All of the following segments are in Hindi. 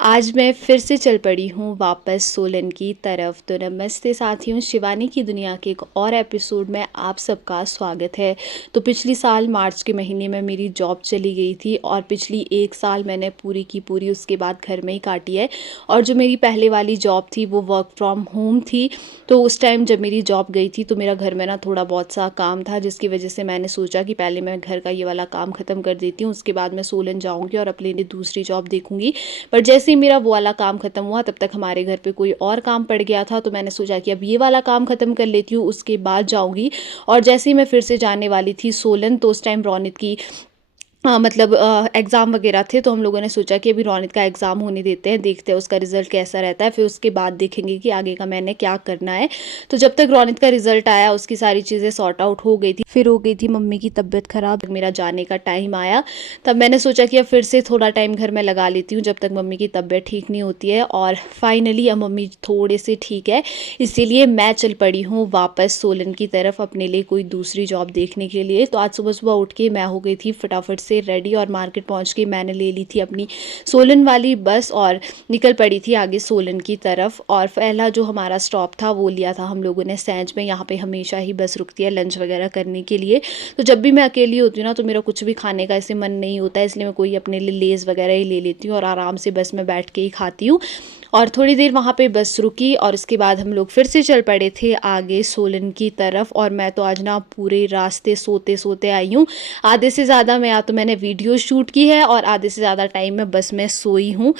आज मैं फिर से चल पड़ी हूँ वापस सोलन की तरफ। तो नमस्ते साथियों, शिवानी की दुनिया के एक और एपिसोड में आप सबका स्वागत है। तो पिछली साल मार्च के महीने में मेरी जॉब चली गई थी और पिछली एक साल मैंने पूरी की पूरी उसके बाद घर में ही काटी है। और जो मेरी पहले वाली जॉब थी वो वर्क फ्रॉम होम थी। तो उस टाइम जब मेरी जॉब गई थी तो मेरा घर में ना थोड़ा बहुत सा काम था, जिसकी वजह से मैंने सोचा कि पहले मैं घर का ये वाला काम ख़त्म कर देती हूँ, उसके बाद मैं सोलन जाऊँगी और अपने लिए दूसरी जॉब देखूँगी। पर जैसे ही मेरा वो वाला काम ख़त्म हुआ तब तक हमारे घर पे कोई और काम पड़ गया था। तो मैंने सोचा कि अब ये वाला काम ख़त्म कर लेती हूँ, उसके बाद जाऊँगी। और जैसे ही मैं फिर से जाने वाली थी सोलन, तो उस टाइम रौनित की मतलब एग्ज़ाम वगैरह थे। तो हम लोगों ने सोचा कि अभी रौनित का एग्ज़ाम होने देते हैं, देखते हैं उसका रिज़ल्ट कैसा रहता है, फिर उसके बाद देखेंगे कि आगे का मैंने क्या करना है। तो जब तक रौनित का रिज़ल्ट आया उसकी सारी चीज़ें सॉर्ट आउट हो गई थी। फिर हो गई थी मम्मी की तबीयत ख़राब, मेरा जाने का टाइम आया। तब मैंने सोचा कि अब फिर से थोड़ा टाइम घर में लगा लेती हूँ जब तक मम्मी की तबीयत ठीक नहीं होती है। और फाइनली अब मम्मी थोड़े से ठीक है, इसीलिए मैं चल पड़ी हूँ वापस सोलन की तरफ अपने लिए कोई दूसरी जॉब देखने के लिए। तो आज सुबह सुबह उठ के मैं हो गई थी फटाफट से रेडी और मार्केट पहुंच के मैंने ले ली थी अपनी सोलन वाली बस और निकल पड़ी थी आगे सोलन की तरफ। और पहला जो हमारा स्टॉप था वो लिया था हम लोगों ने सैंज में। यहाँ पे हमेशा ही बस रुकती है लंच वगैरह करने के लिए। तो जब भी मैं अकेली होती हूँ ना तो मेरा कुछ भी खाने का ऐसे मन नहीं होता है, इसलिए मैं कोई अपने लिए लेज़ वगैरह ही ले लेती हूँ और आराम से बस में बैठ के ही खाती हूँ। और थोड़ी देर वहाँ पे बस रुकी और उसके बाद हम लोग फिर से चल पड़े थे आगे सोलन की तरफ। और मैं तो आज ना पूरे रास्ते सोते सोते आई हूँ। आधे से ज़्यादा मैं या तो मैंने वीडियो शूट की है और आधे से ज़्यादा टाइम मैं बस में सोई हूँ।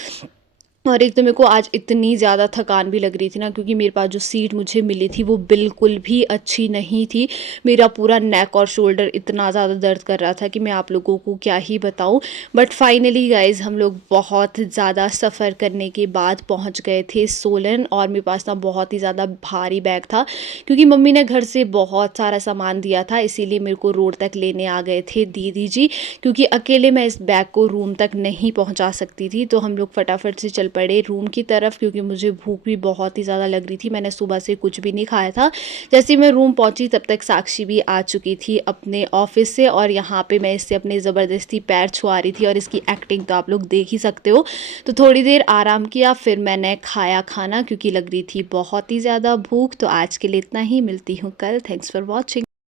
और एक तो मेरे को आज इतनी ज़्यादा थकान भी लग रही थी ना, क्योंकि मेरे पास जो सीट मुझे मिली थी वो बिल्कुल भी अच्छी नहीं थी। मेरा पूरा नेक और शोल्डर इतना ज़्यादा दर्द कर रहा था कि मैं आप लोगों को क्या ही बताऊं। बट फाइनली गाइज हम लोग बहुत ज़्यादा सफ़र करने के बाद पहुंच गए थे सोलन। और मेरे पास ना बहुत ही ज़्यादा भारी बैग था, क्योंकि मम्मी ने घर से बहुत सारा सामान दिया था, इसीलिए मेरे को रोड तक लेने आ गए थे दीदी जी, क्योंकि अकेले मैं इस बैग को रूम तक नहीं पहुँचा सकती थी। तो हम लोग फटाफट से चल पड़े रूम की तरफ, क्योंकि मुझे भूख भी बहुत ही ज़्यादा लग रही थी। मैंने सुबह से कुछ भी नहीं खाया था। जैसे ही मैं रूम पहुंची तब तक साक्षी भी आ चुकी थी अपने ऑफिस से, और यहाँ पे मैं इससे अपने ज़बरदस्ती पैर छुआ रही थी और इसकी एक्टिंग तो आप लोग देख ही सकते हो। तो थोड़ी देर आराम किया, फिर मैंने खाया खाना, क्योंकि लग रही थी बहुत ही ज़्यादा भूख। तो आज के लिए इतना ही, मिलती हूँ कल। Thanks for watching.